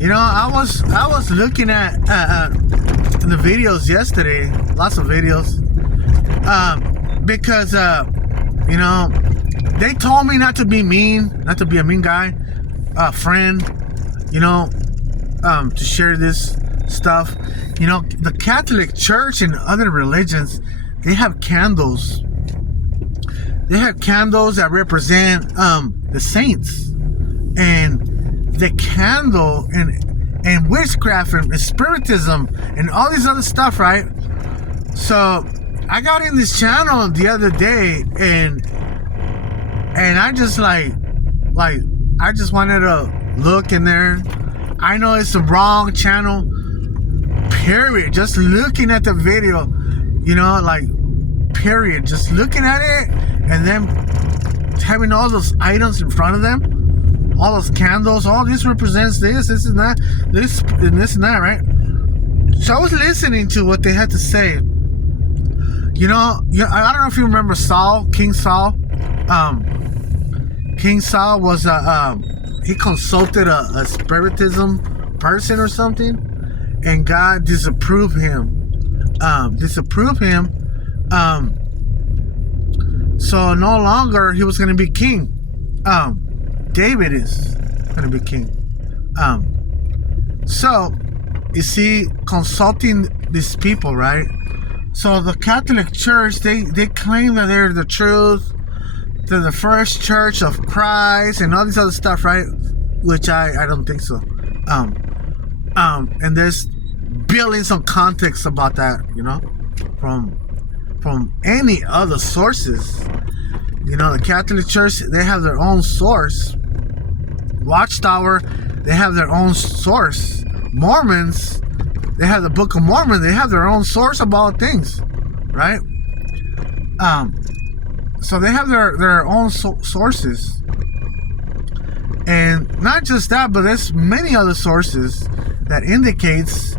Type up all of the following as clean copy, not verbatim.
I was looking at the videos yesterday, lots of videos, because they told me not to be mean, not to be a mean guy, friend, to share this stuff. The Catholic Church and other religions, they have candles. They have candles that represent the saints, and the candle and witchcraft and spiritism and all these other stuff, right? So I got in this channel the other day, and I just I just wanted to look in there. I know it's the wrong channel, period. Just looking at the video, period. Just looking at it, and then having all those items in front of them, all those candles, all this represents this and that, this and that, right? So I was listening to what they had to say. I don't know if you remember Saul, King Saul. King Saul was he consulted a spiritism person or something, and God disapproved him. So no longer he was going to be king. David is going to be king. So you see, consulting these people, right? So the Catholic Church, they claim that they're the truth. They're the first church of Christ and all this other stuff, right? Which I don't think so. And there's billions of context about that, from any other sources. The Catholic Church, they have their own source. Watchtower, they have their own source. Mormons, they have the Book of Mormon, they have their own source about things, right? So they have their own sources. And not just that, but there's many other sources that indicates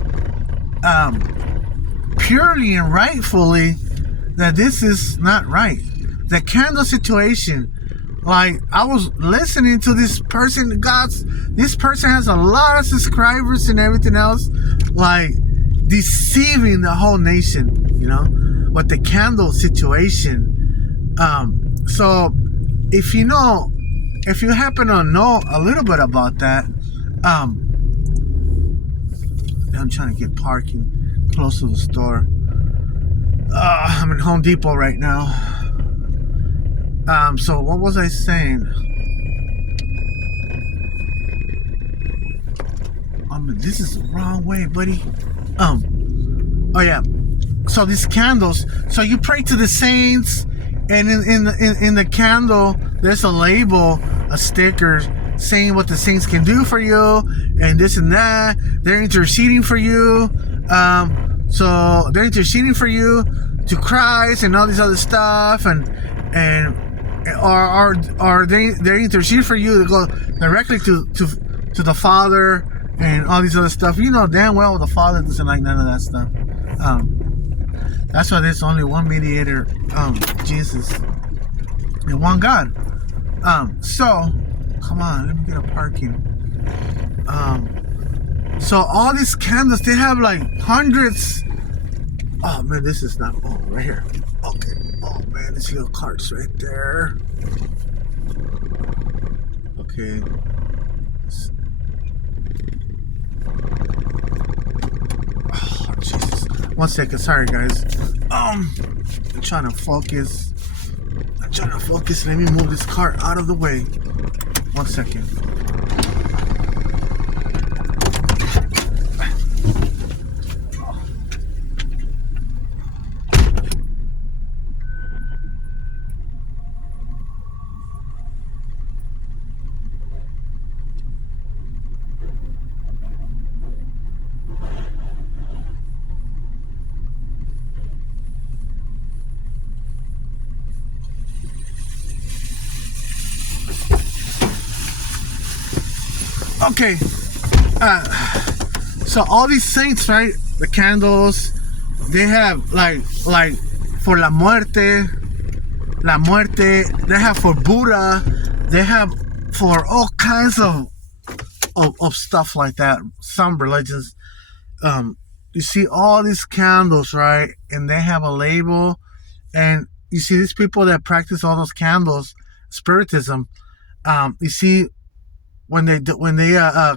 purely and rightfully that this is not right. The candle situation, I was listening to this person, this person has a lot of subscribers and everything else, deceiving the whole nation, with the candle situation. So if you happen to know a little bit about that, I'm trying to get parking close to the store. I'm in Home Depot right now. So what was I saying? This is the wrong way, buddy. Oh yeah. So these candles. So you pray to the saints, and in the candle, there's a label, a sticker saying what the saints can do for you, and this and that. They're interceding for you. So they're interceding for you to Christ and all this other stuff, or they're interceding for you to go directly to the Father and all these other stuff. Damn well the Father doesn't like none of that stuff. That's why there's only one mediator, Jesus, and one God. So come on, let me get a parking. So all these candles, they have hundreds. Oh man, this is not. Oh, right here. Okay. Oh man, this little cart's right there. Okay. Oh Jesus. 1 second. Sorry guys. I'm trying to focus. Let me move this cart out of the way. 1 second. Okay, so all these saints, right? The candles, they have like for la muerte. They have for Buddha. They have for all kinds of of stuff like that. Some religions, you see all these candles, right? And they have a label, and you see these people that practice all those candles, spiritism. You see when they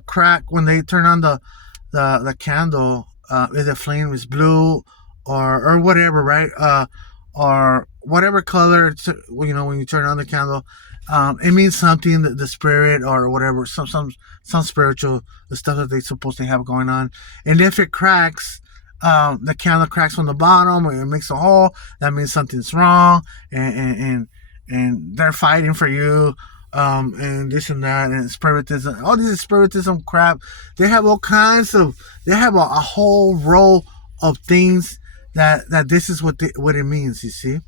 crack, when they turn on the candle, if the flame is blue or whatever, right? Or whatever color, when you turn on the candle, it means something, the spirit or whatever, some spiritual, the stuff that they're supposed to have going on. And if it cracks, the candle cracks from the bottom, or it makes a hole, that means something's wrong, and they're fighting for you, and this and that, and spiritism, all this spiritism crap. They have all kinds of, they have a whole row of things that this is what it means. You see,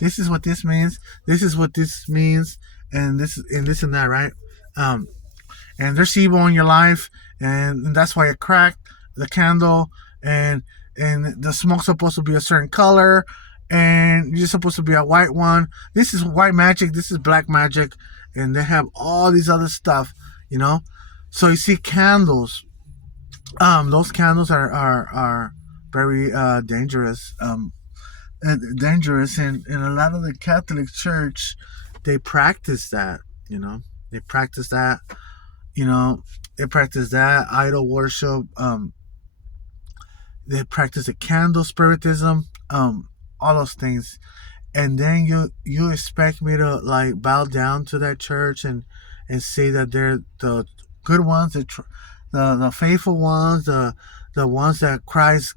this is what this means. This is what this means, and this and that, right? And there's evil in your life, and that's why it cracked the candle, and the smoke's supposed to be a certain color, and you're supposed to be a white one. This is white magic. This is black magic, and they have all these other stuff, So you see candles. Those candles are very dangerous. Dangerous, and a lot of the Catholic Church, they practice that. They practice that. They practice that idol worship. They practice the candle spiritism. All those things, and then you expect me to like bow down to that church and say that they're the good ones, the faithful ones, the ones that Christ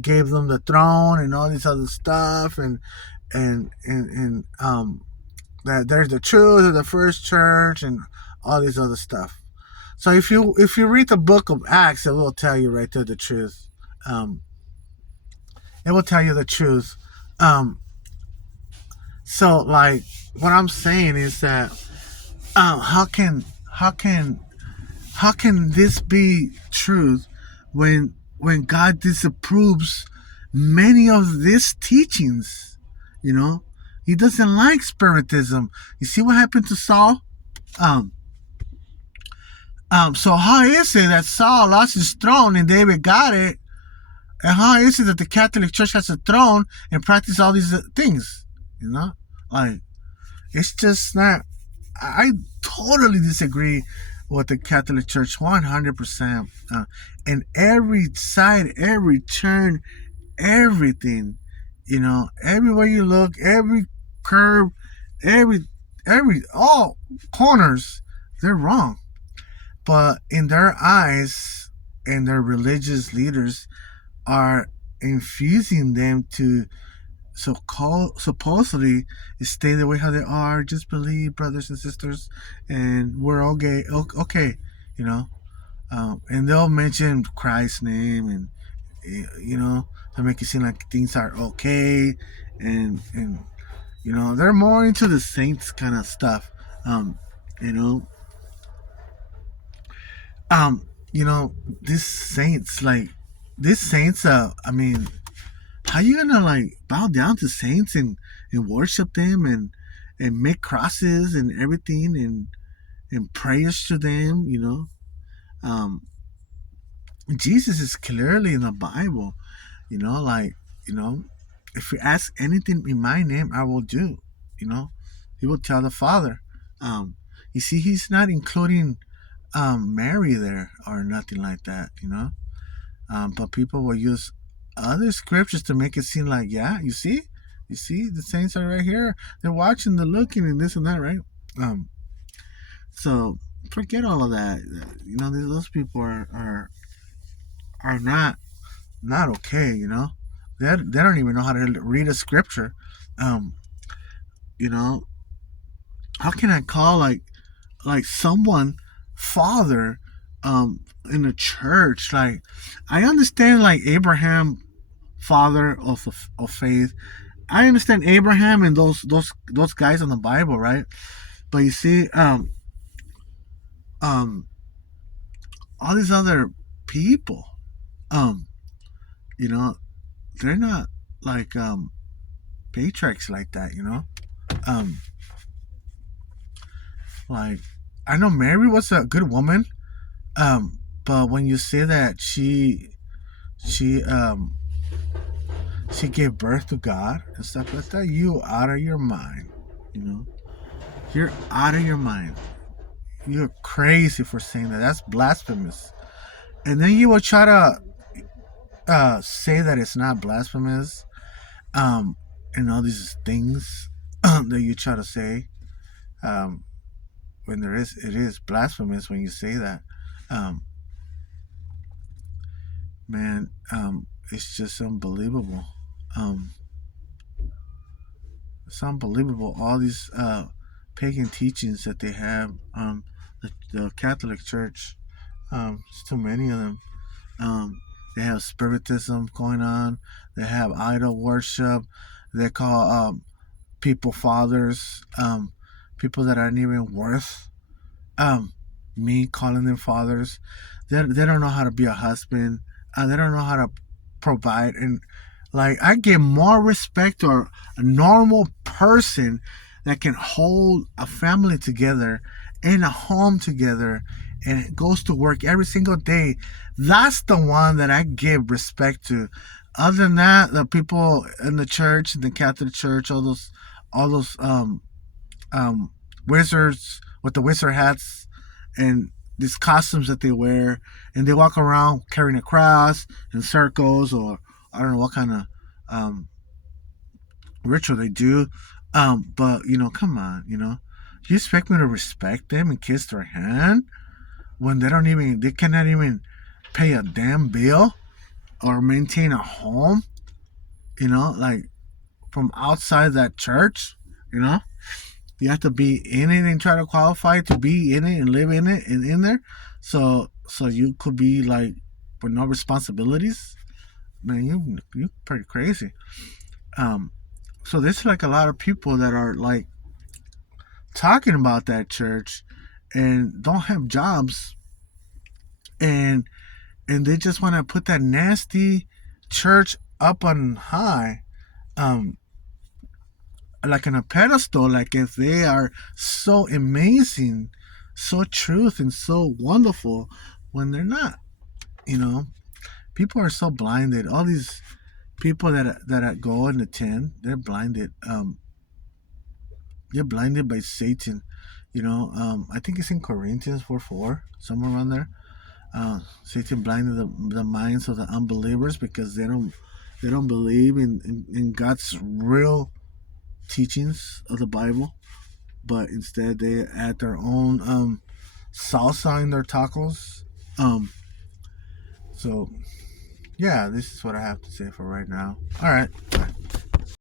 gave them the throne and all this other stuff, and that there's the truth of the first church and all this other stuff. So if you read the book of Acts, it will tell you right there the truth. It will tell you the truth. So like what I'm saying is that how can this be truth when God disapproves many of these teachings? He doesn't like spiritism. You see what happened to Saul? So how is it that Saul lost his throne and David got it? And how is it that the Catholic Church has a throne and practice all these things? Like, it's just not. I totally disagree with the Catholic Church 100%. And every side, every turn, everything, everywhere you look, every curve, all corners, they're wrong. But in their eyes, and their religious leaders are infusing them to supposedly stay the way how they are. Just believe, brothers and sisters, and we're okay. And they'll mention Christ's name, and to make it seem like things are okay, and they're more into the saints kind of stuff. These saints, I mean, how you gonna like bow down to saints and worship them and make crosses and everything and prayers to them? Jesus is clearly in the Bible. If you ask anything in my name, I will do. He will tell the Father. You see, he's not including Mary there or nothing like that. But people will use other scriptures to make it seem like, yeah, you see the saints are right here, they're watching, they're looking, and this and that, right? So forget all of that. Those people are not okay. They don't even know how to read a scripture. How can I call like someone father in a church? Like, I understand like Abraham, father of faith. I understand Abraham and those guys in the Bible, right? But you see, all these other people, they're not like patriarchs like that. Like, I know Mary was a good woman. But when you say that she she gave birth to God and stuff like that, you out of your mind. You know, you're out of your mind. You're crazy for saying that. That's blasphemous. And then you will try to say that it's not blasphemous, and all these things that you try to say, um, when it is blasphemous when you say that. Um, Man, it's just unbelievable. Um, it's unbelievable. All these pagan teachings that they have. The Catholic Church. It's too many of them. They have spiritism going on. They have idol worship. They call people fathers. People that aren't even worth me calling them fathers. They don't know how to be a husband. They don't know how to provide. And like, I give more respect to a normal person that can hold a family together in a home together and goes to work every single day. That's the one that I give respect to. Other than that, the people in the church, the Catholic Church, all those wizards with the wizard hats and these costumes that they wear, and they walk around carrying a cross in circles, or I don't know what kind of ritual they do. But come on, you expect me to respect them and kiss their hand when they cannot even pay a damn bill or maintain a home, like from outside that church, you know? You have to be in it and try to qualify to be in it and live in it and in there. So you could be like with no responsibilities. Man, you pretty crazy. Um, so there's like a lot of people that are like talking about that church and don't have jobs, and they just want to put that nasty church up on high, um, like on a pedestal, like if they are so amazing, so truth and so wonderful, when they're not. You know, people are so blinded. All these people that go and attend, they're blinded. They're blinded by Satan. I think it's in Corinthians 4:4, somewhere around there. Satan blinded the minds of the unbelievers because they don't believe in God's real teachings of the Bible, but instead they add their own salsa in their tacos. So yeah, this is what I have to say for right now. All right. Bye.